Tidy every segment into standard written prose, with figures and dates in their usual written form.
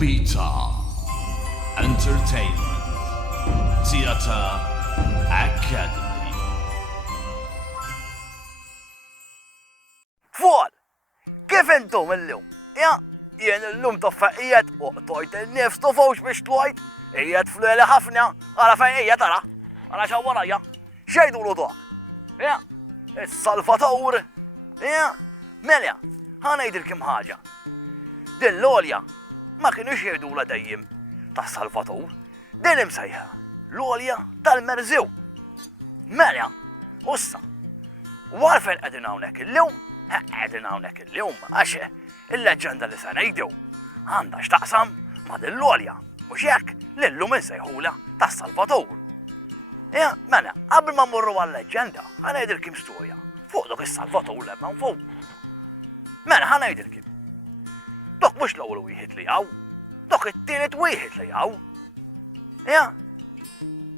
Beta Entertainment Theatre Academy. Tfal, kif intom illum? Ja, jien illum toffaqijiet u qtojt il-nifs tofawx biex tlojt, ijiet fleli ħafna, għala fejn ijiet tara, għala xawarajja, xejdu l dok. Ja, il-Salvatur, ja, melja, ħanajdilkim ħaġa. Din l-Għolja ma kienux jgħidula dejjem ta' Salvatur, din imsejħa l-Għolja tal-Merżew. Melja, ussa, warfen qegħdin hawnhekk illum, qegħdin hawnhekk illum għax il-leġġenda li se ngħidu għandha x'taqsam ma' din l-Għolja, mhux hekk li llum insejħula ta' Salvatur. Ja, mela, qabel ma mmorru għall-leġġenda, ħanajdilkim storja fuq dak is-Salvatur li hemm fuq. Mela, ħanajdilkim. Dok mhux l-ewwel wieħed li hawn, dok it-tielet wieħed li hawn. Ja,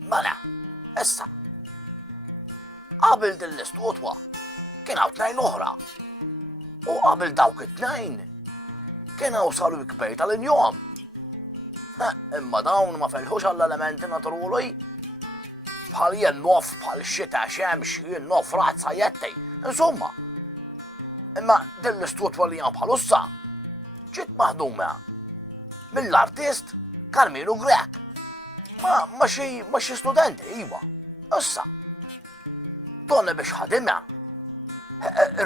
mela, issa. Qabel din l-istutwa kien hawn tnejn oħra. U qabel dawk it-tnejn kien hawn saru l-kbej tal-injom. Imma dawn ma felħux għall-elementi naturali bħal jennof, bħal xita, xemx, jennof, razza, jettej, insomma. Imma din l-istutwa li hemm bħalussa ġiet maħduma mill-artist Karminu Grek. Ma xi studenti, iwa. Issa. Donna biex ħadimha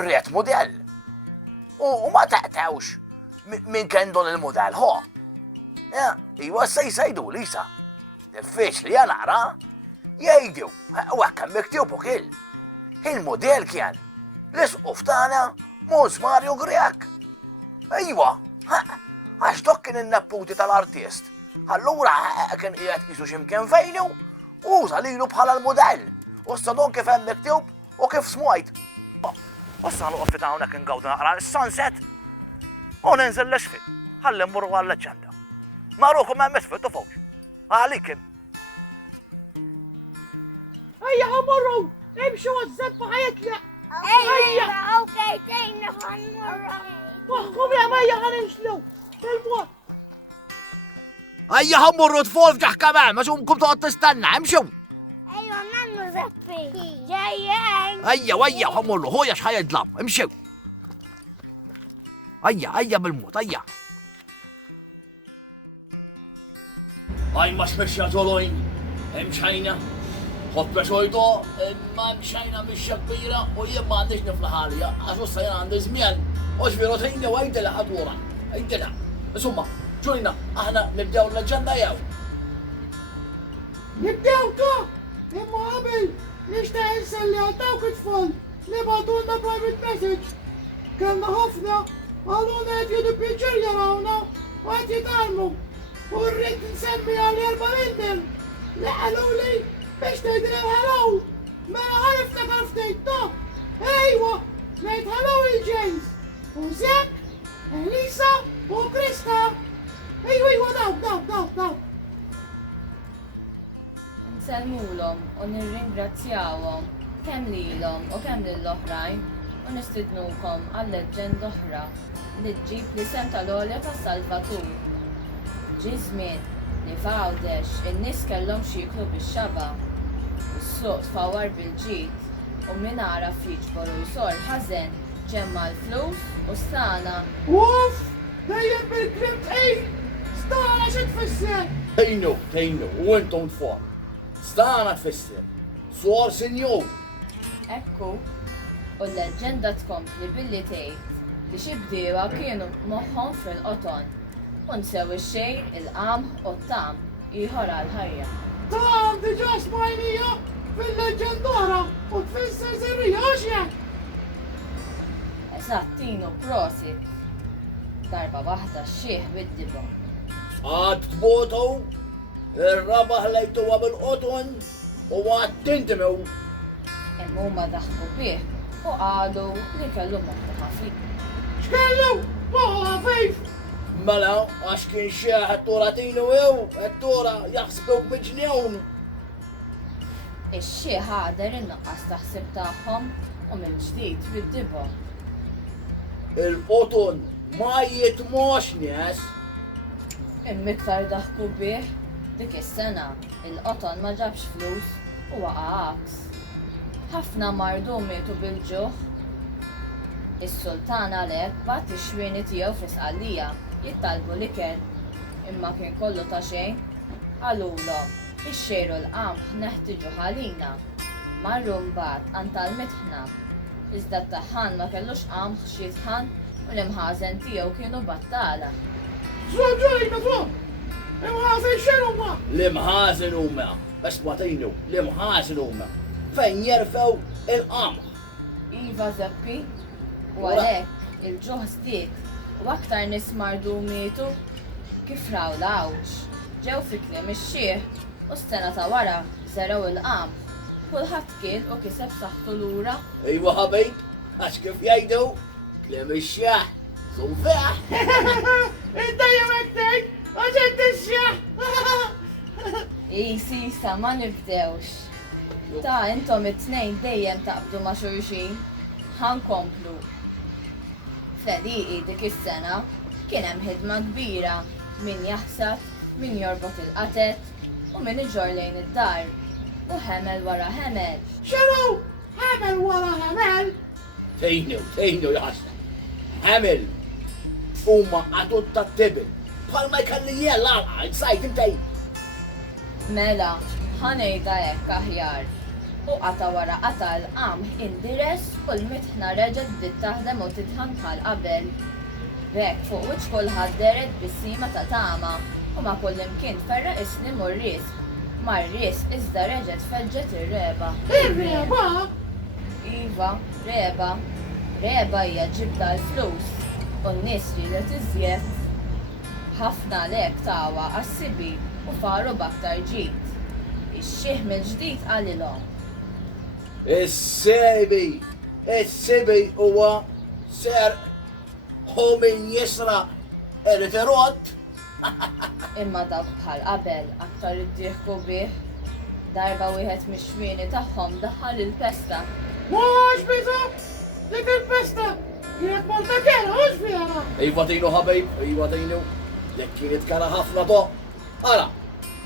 rriet modell. U ma taqtewx min kien don il-modell ho. Ja, iwa sejdu lisa. Diffiċ li naqra jgħidu, u hekk hemm miktub ukoll. Il-modell kien l-isquf tagħna Mus Mario Grek. Iwa, għax dok kien in-nepputi tal-artist. Allura kien qiegħed qisu x'imkien fejnu u uża lilu bħala l-modell. U issa don kif hemm miktub u kif smajt. Issa noqgħod fit hawnhekk ingawdu naqra s-sunset u ninżel l-isfel ħalli mmorru għall-leġġenda. Magħrukum hemm isfel tufawx. Għalikim. Ejja ħammorru, imxu għaż-żebba ħajtla. Ejja, okej, tejna ħammorru. Waħkum ja Majja ħanimxlu, il-mod. Ejja ħammorru tfol fġaħ kamen, ma xumkom toqgħod tistenna, imxu. Ejja, nannu zeppi. Ġejjen. Ejja, ħammorru, ħoja x'ħajdlab, imxu. Ejja bil-mod, ejja. Għaj ma xmexja ġolojn, imxajna. Ħod bexojdo, imma mxajna mixja kbira u jien ma għandix niflaħalija, għax ussa jien għandi żmien. Oġ vero tejna u għajdela ħadwura, għajdela. Insomma, ġolina, aħna nibdew l-leġġenda jew. Nibdew ta' imma qabel nixtieq inselli għal dawk it-tfal li bagħtulna private message. Kellna ħafna għaluna qed jieħdu pjaċir jarawna u qed jitalmu. U rrid nsemmi għal 4 minnhom li qaluli biex tgħidilhom hello. Mela ħariftakar ftit ta' ejwa ngħid hello il-James. U Zek, Elisa u Krista. Ejwa daw. Nselmulhom u nirringrazzjawhom kemm lilhom u kemm lill-oħrajn u nistidnukom għal leġġenda oħra li ġġib l-isem tal-Għolja tas-Salvatur. Ġie żmien li f'Għawdex in-nies kellhom x'jieklu bix-xaba, is-suq tfawwar bil-ġid u min għaraf jiġbor u jsor ħażen ġemma l-flus u stana. Uff, dejjem bil-klim tqejn. Stana xi tfisser? Tejnu, u intom tfal. Stana tfisser. Swar sinjur. Ekku, u l-leġġenda tkompli billi tgħid li xi bdiewa kienu moħħhom fil-qoton u nsew ix-xejn, il-qamħ u t-tam ieħor għall-ħajja. Tam diġà smajnija fil-leġġendora u tfisser sirrija għax hekk. Eżattinu prosit. Darba waħda xieħ bid-diba. Għad tbotu, il-rabaħ lejtuwa bil-qoton u għad tintimew. Imma huma daħku bih u qalu li kellu moħħu ħafif. X'kellu? Moħħu ħafif. Mela, għax kien xieħ għattura tinu jew, għattura jaħsbuk bġnjon. Ix-xieħ għader innaqqas taħsib tagħhom u mill-ġdid bid-diba. Il-qoton ma jitmox nies. Imma iktar daħku bih, dik is-sena il-qoton ma ġabx flus u waqa' aks. Ħafna mardu mietu bil-ġuħ. Is-sultan għalhekk bagħat ix-xwieni tiegħu fi Sqallija jittalbu l-ikel, imma kien kollu ta' xejn. Għalulhom ixxejru l-qamħ neħtieġu ħalina. Marru mbagħad għand tal-mitħna. Iżda t-taħħan ma kellux qamħ x'jitħan u l-imħażen tiegħu kienu battala. Ġurina, ġur! Imħażen x'inhuma? L-imħażen huma, bes watejnu, l-imħażen huma. Fejn jerfew il-qamħ. Iva Zeppi, u għalhekk il-ġuħ żdied u aktar nies mardu mietu kif raw l-għawġ. Ġew fi kliem ix-xieħ u s-sena ta' wara żeraw il-qamħ. Kulħadd kien u kiseb saħħtu lura. Ejwa ħabib, għax kif jgħidu, kliem ix-xjaħ, sunfeħ. Id-dajja mektej, għaxed ix-xjaħ! Sisa ma nibdewx. Ta' intom it-tnejn dejjem taqbdu ma' xulxin. Ħankomplu. Fl-għaliqi dik is-sena kien hemm ħidma kbira, min jaħsad, min jorbot il-qatet u min iġor lejn id-dar. U ħemel wara ħemel. Xenu? ħemel wara ħemel? Tejnu jaħsna. Ħemel, huma għatut ta' tibil. Bħalma jkalli jella għal sajt intej. Mela, ħanejda hekk aħjar. U qata wara qata l-qamħ indiress u l-mitħna reġgħet bdiet taħdem u titħan bħal qabel. B'hekk fuq wiċċ kulħadd deret bis-sima ta' tama u ma' kullimkien ferra isnim u r-risq. Mar-ris iżda reġgħet feġġet ir-reba. Ir-reba? Iva, reba. Reba hija ġibda l-flus u n-nies ridet iżjed. Ħafna lek tawa għas-sibi u faru b'aktar ġid. Ix-xieħ mill-ġdid qalilhom. Is-sibi huwa ser hu min jisra irid irott. Imma dawk bħal qabel aktar iddieħku bih. Darba wieħed mix-xwieni tagħhom daħħal il-pesta. Mhux biża! Dik il-pesta! Kienet molta kera, mhux fiha! Ejwa tejnu ħabib, ejwa tejnu. Jekk kienet kara ħafna toq. Ara,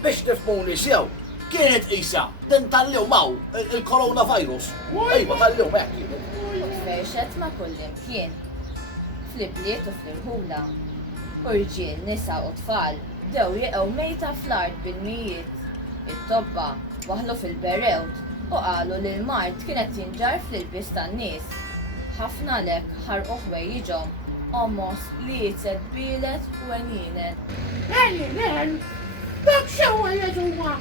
biex tifhmuni sew, kienet isa din tal-lew maw il-coronavirus. Ejwa tal-lew hekk kienet. U tferxet ma' kullimkien. Fl-ibliet u fl-irħula. U rġiel, nisa u tfal dew jeqgħu mejta fl-art bil-mijiet. It-tobba waħlu fil-berewt u qalu li l-mart kienet jinġar fl-ilbis tan-nies. Ħafna lek ħarqu ħwejjiġhom, omos li jitsed bielet u għenienet. Nen, dak xewwa jeżuma!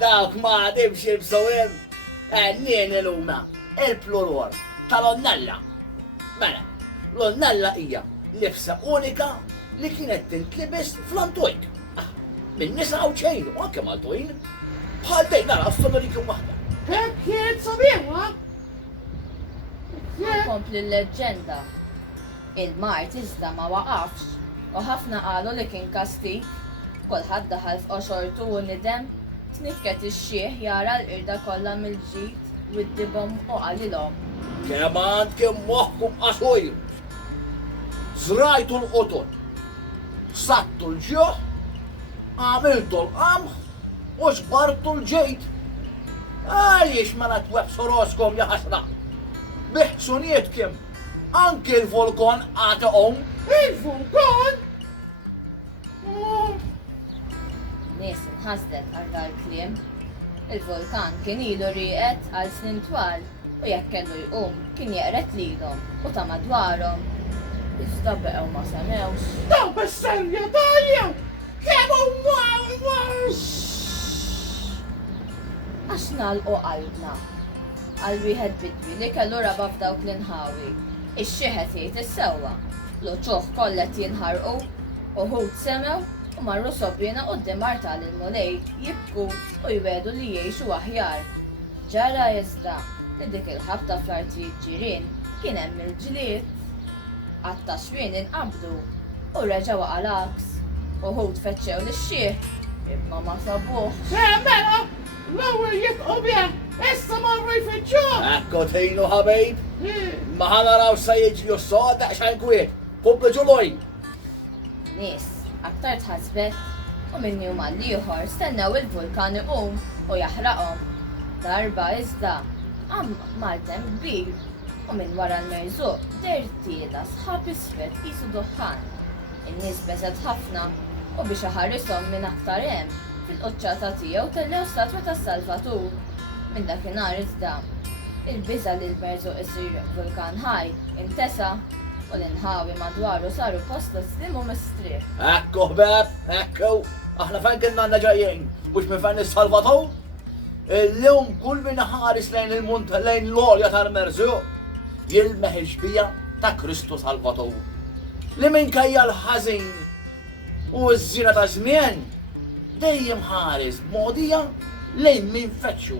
Dawk ma għadimx il-bsowim. Nien il-huma, il-pluror tal-onnella. Mela, l-onnella hija libsa unika li kienet tintlibis fl-antwejn. Min nisa u ċejn, u anke mal-twin. Bħal dejn nara s-sonorikin waħda. Hekk kienet sabiħa! Kompli l-leġġenda. Il-mart iżda ma waqafx u ħafna qalu li kien kastik. Kulħadd daħal f'qoxortu u nidem, tnitket ix-xieħ jara l-qirda kollha mill-ġid u ddibhom u qalilhom. Kemm għandkom moħħkom qasujr. Zrajtu l-qoton, sattu l-ġuħ, għamiltu l-qamħ u ġbartu l-ġejt. Għaliex ma natwebsu roskom ja ħasra. Biħsunietkom, anki l-vulkan għataqom. Il-vulkan? Nies inħasdet għal dal-kliem. Il-vulkan kien ilu rieqed għal snin twal u jekk kellu jqum kien jeqret lilhom u ta' madwarhom. Iżda beqgħu ma semewx. Daw bis-serja tajja! Kemm huma! Għax nagħlqu qalbna. Għal wieħed bidwi li kellu raba f'dawk l-inħawi. Ix-xieħed jgħid issewwa. L-uċuħ kollet jinħarqu, uħud semew u marru sobrina quddiem arta l-mulej jibku u jwedu li jgħixu aħjar. Ġara iżda li dik il-ħabta fl-artijiet ġirien kien hemm il-ġlied. Għat-taxwien inqabdu u reġgħu għal-aks. Uħud feċċew lix-xieħ imma ma sabuħx. Mela, l-ewwel jibqgħu bih, issa marru jfittxuh! Ekku tejnu ħabib, ma ħanaraw sa jiġri s-soda xajn kwiet, kubbi ġuloj. Nis, aktar tħasbet u minn jum għall-ieħor stennew il-vulkan iqum u jaħraqhom. Darba iżda għam maltem kbir u minn wara l-merżuq dertiela sħab isfet qisu duħħan. In-nies beżet ħafna u biex iħarrishom minn aktar hemm fil-qoċċata tiegħu tellew statwa tas-Salvatur. Minn dakinhar iżda il-biża li l-merżuq isir vulkan ħaj intesa' u l-inħawi madwaru saru post slim u mistrieħ. Ekku ħbeb, ekku, aħna fejn kienna għandna ġejjin, mhux minn fejn is-Salvatur. Illum kull min ħares lejn il-munt lejn l-għolja tal-merżuq jilmeħ il-xbija ta' Kristu Salvatur. Li minkejja l-ħażin u ż-żina ta' żmien dejjem ħares b'modija lejn min fettxu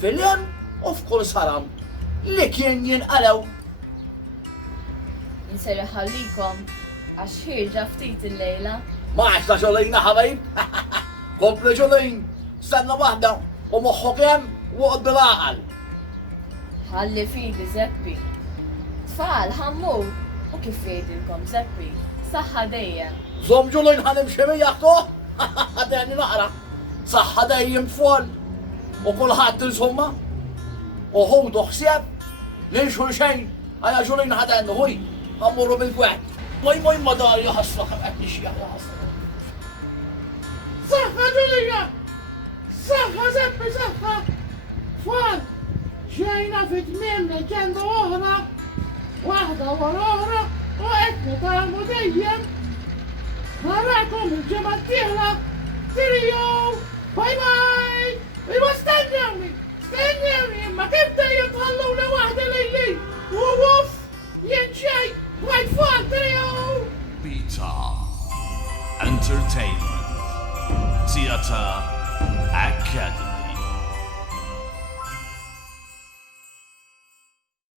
fil-hemm u f'kull saram li kien jinqalew. Nserreħallikom għax ħirġa ftit il-lejla. Ma għaxta ġolina ħabajb, kompli ġolin, stanna waħda u moħħu kem u għod bil-għal. Ħalli fidi Zeppi. Tfal ħammur u kif jgħidilkom Zeppi, saħħa dejjem. Zom ġolin ħanim xemija ħto, għadeni naqra, saħħa dejjem tfol u kullħat il-summa u ħudu ħsieb ninxu xejn għaja ġolin ħadennu ħuj. Għamurru bil-kwet. Moj madari ħasra kem għetni xieħ ħasra. Saħħa Ġulija! Saħħa Zeppi, saħħa! Tfal, ġejna fit-tmiem leġġenda oħra, waħda wara oħra, u qed nitalmu dejjem. Narakom il-ġimgħa d-dieħla, tiriju, bye bye! Iwa stennewni, imma kif dejjem tħalluna waħda lejli, u wuf, jien xejn, bħajt fuq tiriju! Beta Entertainment Theatre Academy.